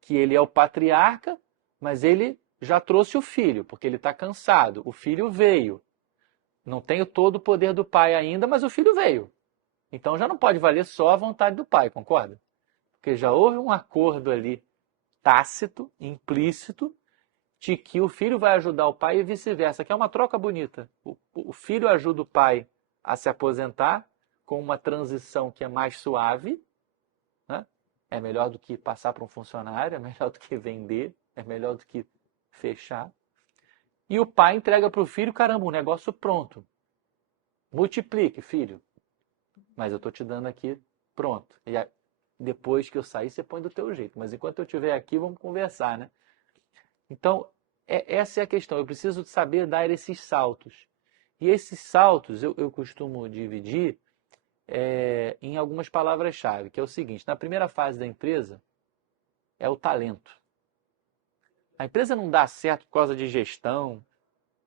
que ele é o patriarca, mas ele já trouxe o filho, porque ele está cansado. O filho veio. Não tenho todo o poder do pai ainda, mas o filho veio. Então já não pode valer só a vontade do pai, concorda? Porque já houve um acordo ali tácito, implícito, de que o filho vai ajudar o pai e vice-versa, que é uma troca bonita. O filho ajuda o pai a se aposentar com uma transição que é mais suave, né? É melhor do que passar para um funcionário, é melhor do que vender, é melhor do que fechar. E o pai entrega para o filho, caramba, um negócio pronto. Multiplique, filho. Mas eu estou te dando aqui pronto. E depois que eu sair, você põe do teu jeito. Mas enquanto eu estiver aqui, vamos conversar, né? Então, essa é a questão. Eu preciso saber dar esses saltos. E esses saltos eu costumo dividir em algumas palavras-chave, que é o seguinte: na primeira fase da empresa é o talento. A empresa não dá certo por causa de gestão,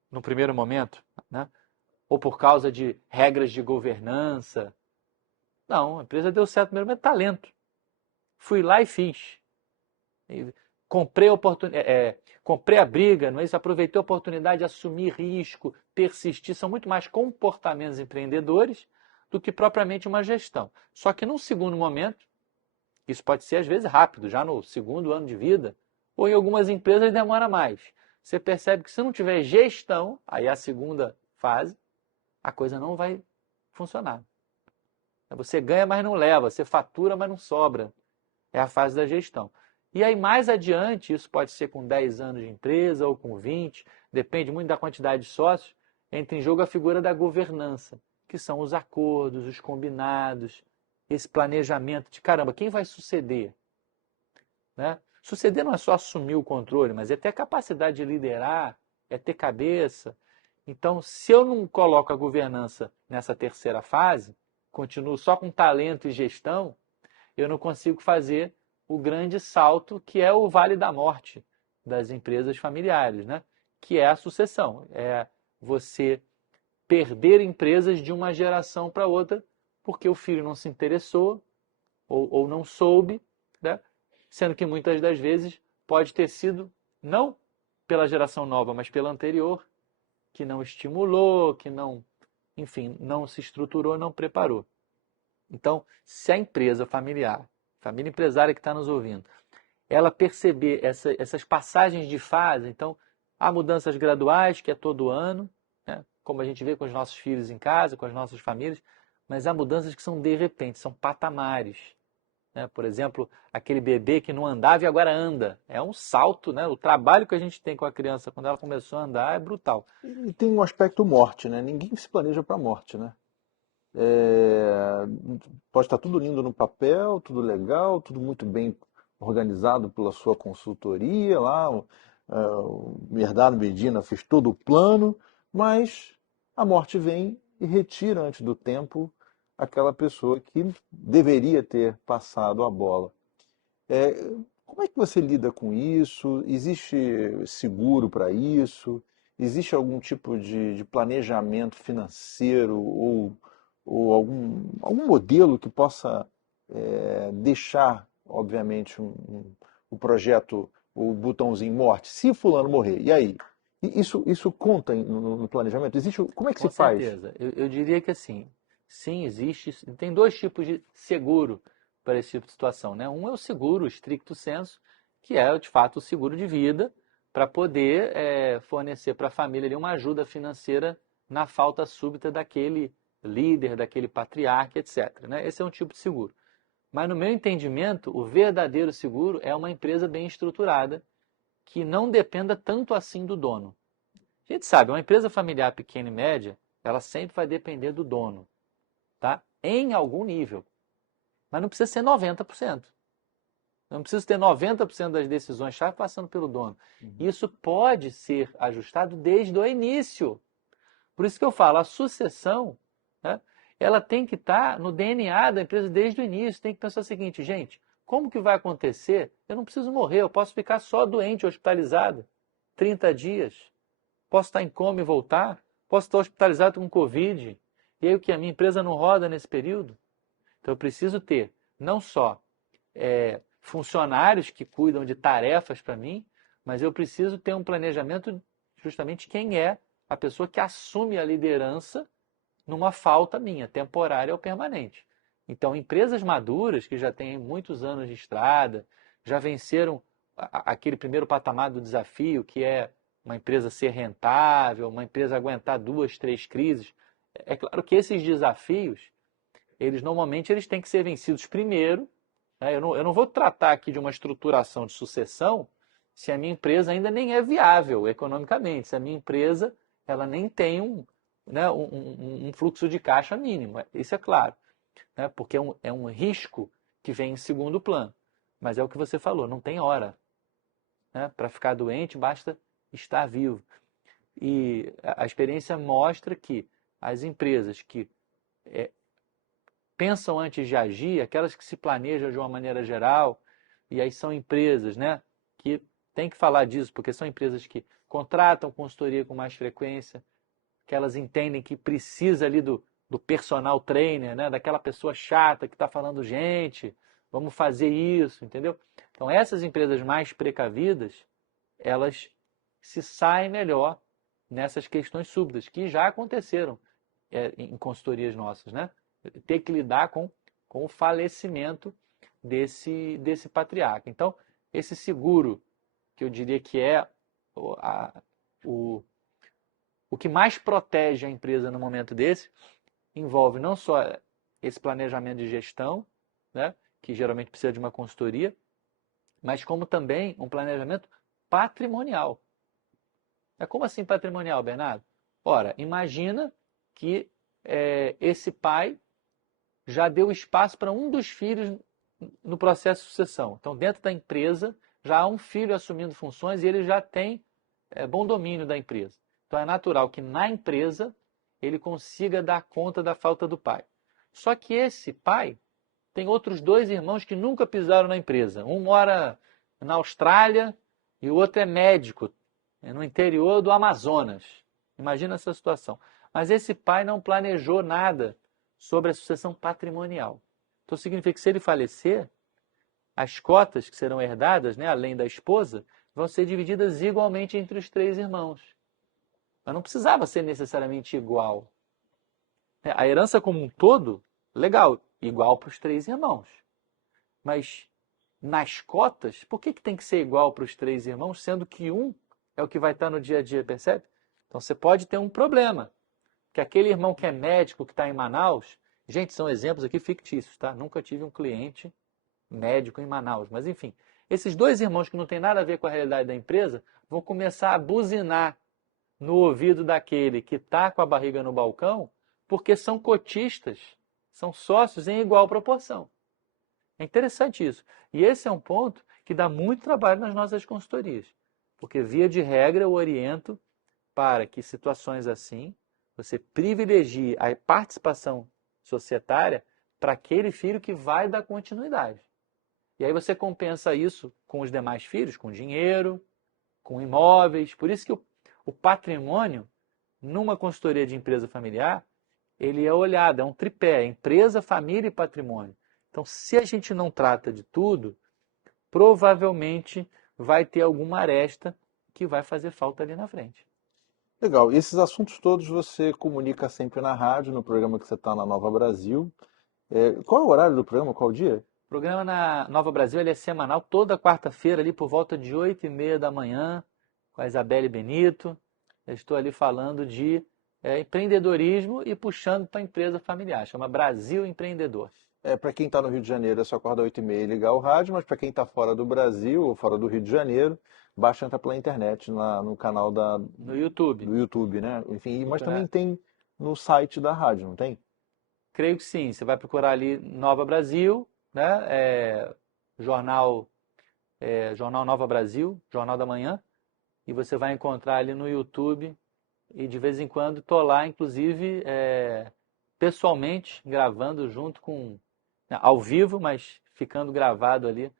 no primeiro momento, né? Ou por causa de regras de governança. Não, a empresa deu certo no primeiro momento, é talento. Fui lá e fiz. Comprei a comprei a briga, não é isso? Aproveitei a oportunidade, assumi risco, persistir. São muito mais comportamentos empreendedores do que propriamente uma gestão. Só que num segundo momento, isso pode ser às vezes rápido, já no segundo ano de vida, ou em algumas empresas demora mais. Você percebe que se não tiver gestão, aí é a segunda fase, a coisa não vai funcionar. Você ganha, mas não leva, você fatura, mas não sobra. É a fase da gestão. E aí mais adiante, isso pode ser com 10 anos de empresa ou com 20, depende muito da quantidade de sócios, entra em jogo a figura da governança, que são os acordos, os combinados, esse planejamento de caramba, quem vai suceder? Né? Suceder não é só assumir o controle, mas é ter a capacidade de liderar, é ter cabeça. Então, se eu não coloco a governança nessa terceira fase, continuo só com talento e gestão, eu não consigo fazer o grande salto que é o vale da morte das empresas familiares, né? Que é a sucessão. É você perder empresas de uma geração para outra porque o filho não se interessou ou não soube, né? Sendo que muitas das vezes pode ter sido não pela geração nova, mas pela anterior, que não estimulou, que não, enfim, não se estruturou, não preparou. Então, se a empresa familiar, família empresária que está nos ouvindo, ela perceber essas passagens de fase, então, há mudanças graduais, que é todo ano, né? Como a gente vê com os nossos filhos em casa, com as nossas famílias, mas há mudanças que são de repente, são patamares, né? Por exemplo, aquele bebê que não andava e agora anda. É um salto, né? O trabalho que a gente tem com a criança quando ela começou a andar é brutal. E tem um aspecto morte, né? Ninguém se planeja para a morte, né? É, pode estar tudo lindo no papel, tudo legal, tudo muito bem organizado pela sua consultoria lá, o Merdado Medina fez todo o plano, mas a morte vem e retira antes do tempo aquela pessoa que deveria ter passado a bola. É, como é que você lida com isso? Existe seguro para isso? Existe algum tipo de planejamento financeiro ou algum modelo que possa deixar, obviamente, o projeto, o botãozinho morte, se fulano morrer, e aí? Isso conta no planejamento? Existe, como é que se Com faz? certeza. Eu diria que assim, sim, existe. Tem dois tipos de seguro para esse tipo de situação, né? Um é o seguro stricto sensu, que é de fato o seguro de vida para poder fornecer para a família ali, uma ajuda financeira na falta súbita daquele líder, daquele patriarca, etc., né? Esse é um tipo de seguro. Mas no meu entendimento, o verdadeiro seguro é uma empresa bem estruturada que não dependa tanto assim do dono. A gente sabe, uma empresa familiar pequena e média, ela sempre vai depender do dono, tá? Em algum nível. Mas não precisa ser 90%. Não precisa ter 90% das decisões chave passando pelo dono. Isso pode ser ajustado desde o início. Por isso que eu falo, a sucessão, né, ela tem que estar no DNA da empresa desde o início. Tem que pensar o seguinte, gente, como que vai acontecer? Eu não preciso morrer, eu posso ficar só doente, hospitalizado, 30 dias. Posso estar em coma e voltar? Posso estar hospitalizado com Covid? E aí o que? A minha empresa não roda nesse período? Então eu preciso ter não só funcionários que cuidam de tarefas para mim, mas eu preciso ter um planejamento justamente quem é a pessoa que assume a liderança numa falta minha, temporária ou permanente. Então, empresas maduras que já têm muitos anos de estrada, já venceram aquele primeiro patamar do desafio, que é uma empresa ser rentável, uma empresa aguentar duas, três crises. É claro que esses desafios, eles têm que ser vencidos primeiro, né? Eu não vou tratar aqui de uma estruturação de sucessão se a minha empresa ainda nem é viável economicamente, se a minha empresa ela nem tem né, um fluxo de caixa mínimo. Isso é claro, né? Porque é um risco que vem em segundo plano. Mas é o que você falou, não tem hora. Né? Para ficar doente, basta estar vivo. E a experiência mostra que as empresas que pensam antes de agir, aquelas que se planejam de uma maneira geral, e aí são empresas, né, que tem que falar disso, porque são empresas que contratam consultoria com mais frequência, que elas entendem que precisa ali do personal trainer, né, daquela pessoa chata que está falando, gente, vamos fazer isso, entendeu? Então essas empresas mais precavidas, elas se saem melhor nessas questões súbitas, que já aconteceram em consultorias nossas, né? Ter que lidar com o falecimento desse patriarca. Então, esse seguro, que eu diria que é o, o que mais protege a empresa no momento desse, envolve não só esse planejamento de gestão, né, que geralmente precisa de uma consultoria, mas como também um planejamento patrimonial. É como assim patrimonial, Bernardo? Ora, imagina que esse pai já deu espaço para um dos filhos no processo de sucessão. Então, dentro da empresa, já há um filho assumindo funções e ele já tem bom domínio da empresa. Então é natural que na empresa ele consiga dar conta da falta do pai. Só que esse pai tem outros dois irmãos que nunca pisaram na empresa. Um mora na Austrália e o outro é médico, no interior do Amazonas. Imagina essa situação. Mas esse pai não planejou nada sobre a sucessão patrimonial. Então significa que se ele falecer, as cotas que serão herdadas, né, além da esposa, vão ser divididas igualmente entre os três irmãos. Mas não precisava ser necessariamente igual. A herança como um todo, legal, igual para os três irmãos. Mas nas cotas, por que tem que ser igual para os três irmãos, sendo que um é o que vai estar no dia a dia, percebe? Então você pode ter um problema. Que aquele irmão que é médico, que está em Manaus, gente, são exemplos aqui fictícios, tá? Nunca tive um cliente médico em Manaus, mas enfim. Esses dois irmãos que não tem nada a ver com a realidade da empresa, vão começar a buzinar no ouvido daquele que está com a barriga no balcão, porque são cotistas, são sócios em igual proporção. É interessante isso. E esse é um ponto que dá muito trabalho nas nossas consultorias. Porque, via de regra, eu oriento para que situações assim, você privilegie a participação societária para aquele filho que vai dar continuidade. E aí você compensa isso com os demais filhos, com dinheiro, com imóveis. Por isso que o patrimônio, numa consultoria de empresa familiar, ele é olhado, é um tripé, empresa, família e patrimônio. Então, se a gente não trata de tudo, provavelmente vai ter alguma aresta que vai fazer falta ali na frente. Legal. E esses assuntos todos você comunica sempre na rádio, no programa que você está na Nova Brasil. Qual é o horário do programa? Qual o dia? O programa na Nova Brasil ele é semanal, toda quarta-feira, ali por volta de 8h30 da manhã, com a Isabelle Benito. Eu estou ali falando de empreendedorismo e puxando para a empresa familiar. Chama Brasil Empreendedor. Para quem está no Rio de Janeiro, é só acordar 8h30 e ligar o rádio, mas para quem está fora do Brasil ou fora do Rio de Janeiro, basta entrar pela internet no canal No YouTube. do YouTube, né? Enfim, mas Procurar. também tem no site da rádio, não tem? Creio que sim. Você vai procurar ali Nova Brasil, né? Jornal, Jornal Nova Brasil, Jornal da Manhã, e você vai encontrar ali no YouTube. E de vez em quando estou lá, inclusive, pessoalmente, gravando junto com, ao vivo, mas ficando gravado ali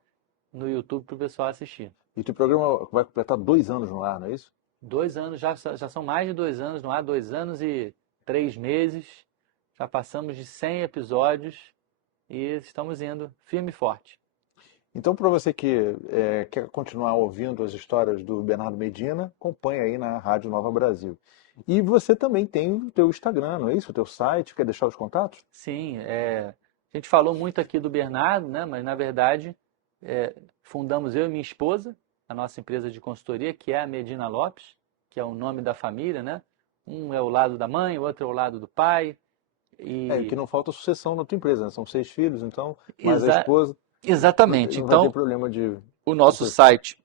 no YouTube para o pessoal assistir. E o programa vai completar 2 anos no ar, não é isso? 2 anos, já são mais de 2 anos no ar, 2 anos e 3 meses. Já passamos de 100 episódios e estamos indo firme e forte. Então, para você que quer continuar ouvindo as histórias do Bernardo Medina, acompanhe aí na Rádio Nova Brasil. E você também tem o teu Instagram, não é isso? O teu site, quer deixar os contatos? Sim, a gente falou muito aqui do Bernardo, né? Mas na verdade fundamos eu e minha esposa a nossa empresa de consultoria, que é a Medina Lopes, que é o nome da família, né? Um é o lado da mãe, o outro é o lado do pai. Que não falta sucessão na tua empresa, né? São 6 filhos, então, mais a Exa- esposa, Exatamente. não vai ter Então, problema de o nosso sucessão. site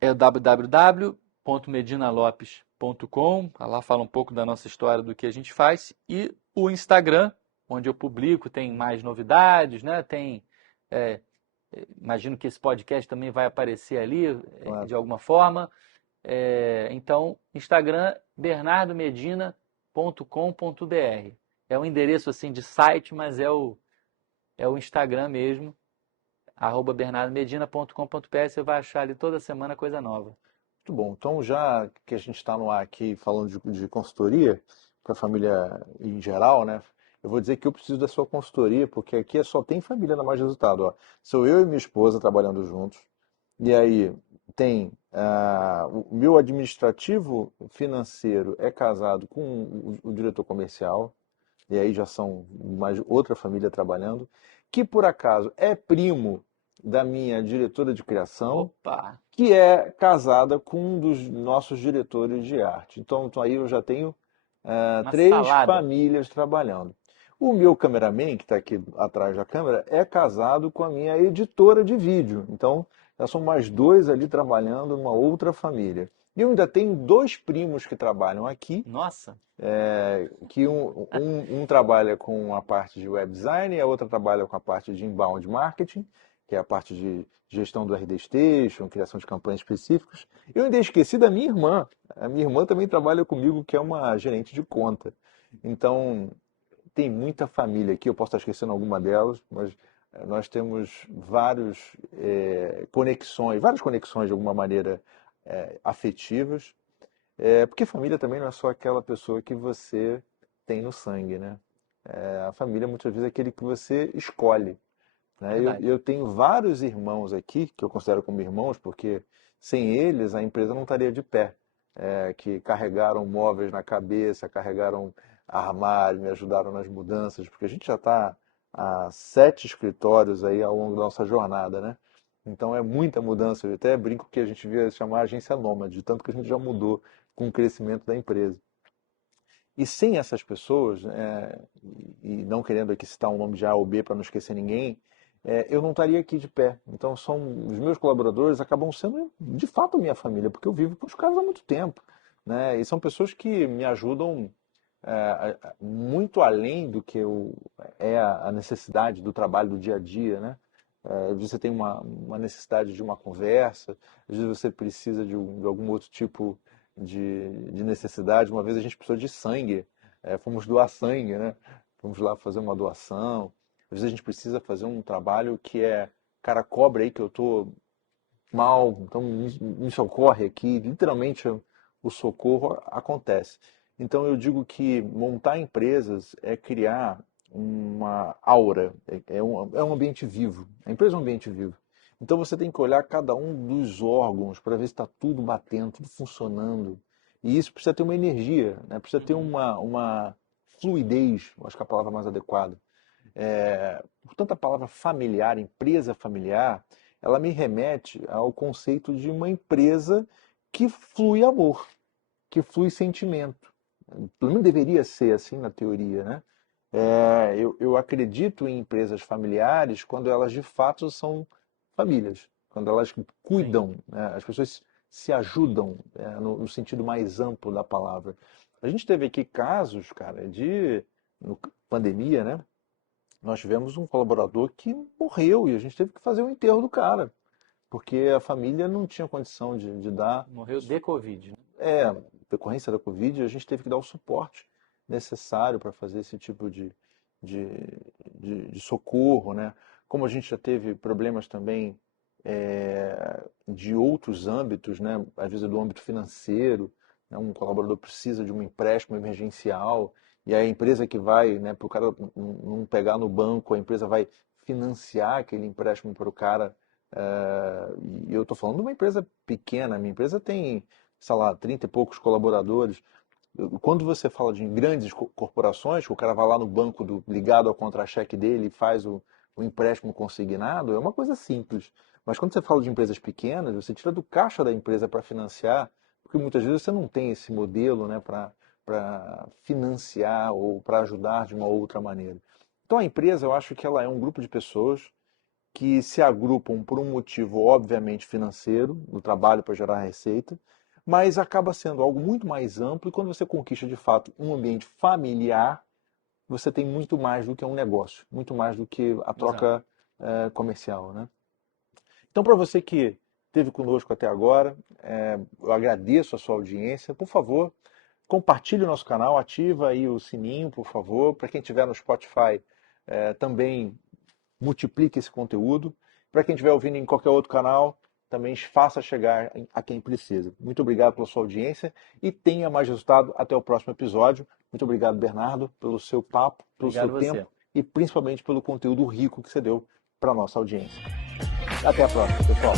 é www.medinalopes.com. Lá fala um pouco da nossa história, do que a gente faz. E o Instagram, onde eu publico, tem mais novidades, né? Imagino que esse podcast também vai aparecer ali, Claro. de alguma forma. Então, Instagram, bernardomedina.com.br. É um endereço assim de site, mas é o Instagram mesmo, @bernardomedina.com.br. Você vai achar ali toda semana coisa nova. Muito bom. Então, já que a gente está no ar aqui falando de consultoria para a família em geral, né? Eu vou dizer que eu preciso da sua consultoria, porque aqui só tem família na Mais Resultado. Ó. Sou eu e minha esposa trabalhando juntos. E aí tem o meu administrativo financeiro é casado com o diretor comercial. E aí já são mais outra família trabalhando, que por acaso é primo da minha diretora de criação, Opa! que é casada com um dos nossos diretores de arte. Então aí eu já tenho Uma 3 salada. famílias trabalhando. O meu cameraman, que está aqui atrás da câmera, é casado com a minha editora de vídeo. Então, já são mais 2 ali trabalhando numa outra família. E eu ainda tenho 2 primos que trabalham aqui, Nossa, que um trabalha com a parte de web design e a outra trabalha com a parte de inbound marketing. que é a parte de gestão do RD Station, criação de campanhas específicas. Eu ainda esqueci da minha irmã. A minha irmã também trabalha comigo, que é uma gerente de conta. Então, tem muita família aqui, eu posso estar esquecendo alguma delas, mas nós temos várias conexões de alguma maneira afetivas, porque família também não é só aquela pessoa que você tem no sangue, né? A família muitas vezes é aquele que você escolhe, né? Verdade. Eu tenho vários irmãos aqui, que eu considero como irmãos, porque sem eles a empresa não estaria de pé, que carregaram móveis na cabeça, carregaram armário, me ajudaram nas mudanças, porque a gente já está há 7 escritórios aí ao longo da nossa jornada, né? Então é muita mudança. Eu até brinco que a gente devia chamar agência nômade, de tanto que a gente já mudou com o crescimento da empresa. E sem essas pessoas, e não querendo aqui citar um nome de A ou B para não esquecer ninguém, eu não estaria aqui de pé. Então, os meus colaboradores acabam sendo, de fato, a minha família, porque eu vivo com os caras há muito tempo, né? E são pessoas que me ajudam muito além do que é a necessidade do trabalho do dia a dia, né? Às vezes você tem uma necessidade de uma conversa, às vezes você precisa de algum outro tipo de necessidade. Uma vez a gente precisou de sangue, fomos doar sangue, né? Fomos lá fazer uma doação. Às vezes a gente precisa fazer um trabalho que cara, cobre aí que eu tô mal, então me socorre aqui. Literalmente o socorro acontece. Então eu digo que montar empresas é criar uma aura, é um ambiente vivo. A empresa é um ambiente vivo. Então você tem que olhar cada um dos órgãos para ver se está tudo batendo, tudo funcionando. E isso precisa ter uma energia, né? Precisa ter Uhum. uma fluidez, eu acho que é a palavra mais adequada. Portanto, a palavra familiar, empresa familiar, ela me remete ao conceito de uma empresa que flui amor, que flui sentimento. Pelo menos deveria ser assim na teoria, né? Eu acredito em empresas familiares quando elas de fato são famílias, quando elas Sim. cuidam, né? As pessoas se ajudam, no sentido mais amplo da palavra. A gente teve aqui casos, cara, no pandemia, né? Nós tivemos um colaborador que morreu e a gente teve que fazer o enterro do cara, porque a família não tinha condição de dar. Morreu de Covid, né? Decorrência da Covid, a gente teve que dar o suporte necessário para fazer esse tipo de, de socorro, né? Como a gente já teve problemas também de outros âmbitos, né? Às vezes do âmbito financeiro, né? Um colaborador precisa de um empréstimo emergencial e a empresa que vai, né, para o cara não pegar no banco, a empresa vai financiar aquele empréstimo para o cara. E eu estou falando de uma empresa pequena, a minha empresa tem, sei lá, 30 e poucos colaboradores. Quando você fala de grandes corporações, que o cara vai lá no banco ligado ao contra-cheque dele e faz o empréstimo consignado, é uma coisa simples. Mas quando você fala de empresas pequenas, você tira do caixa da empresa para financiar, porque muitas vezes você não tem esse modelo, né, para financiar ou para ajudar de uma outra maneira. Então a empresa, eu acho que ela é um grupo de pessoas que se agrupam por um motivo, obviamente, financeiro, no trabalho para gerar receita, mas acaba sendo algo muito mais amplo e quando você conquista de fato um ambiente familiar, você tem muito mais do que um negócio, muito mais do que a Exato. troca comercial, né? Então, para você que esteve conosco até agora, eu agradeço a sua audiência. Por favor, compartilhe o nosso canal, ativa aí o sininho, por favor. Para quem estiver no Spotify, também multiplique esse conteúdo. Para quem estiver ouvindo em qualquer outro canal, também faça chegar a quem precisa. Muito obrigado pela sua audiência e tenha mais resultado até o próximo episódio. Muito obrigado, Bernardo, pelo seu papo, pelo seu Obrigado a tempo você. e principalmente pelo conteúdo rico que você deu para a nossa audiência. Até a próxima, pessoal.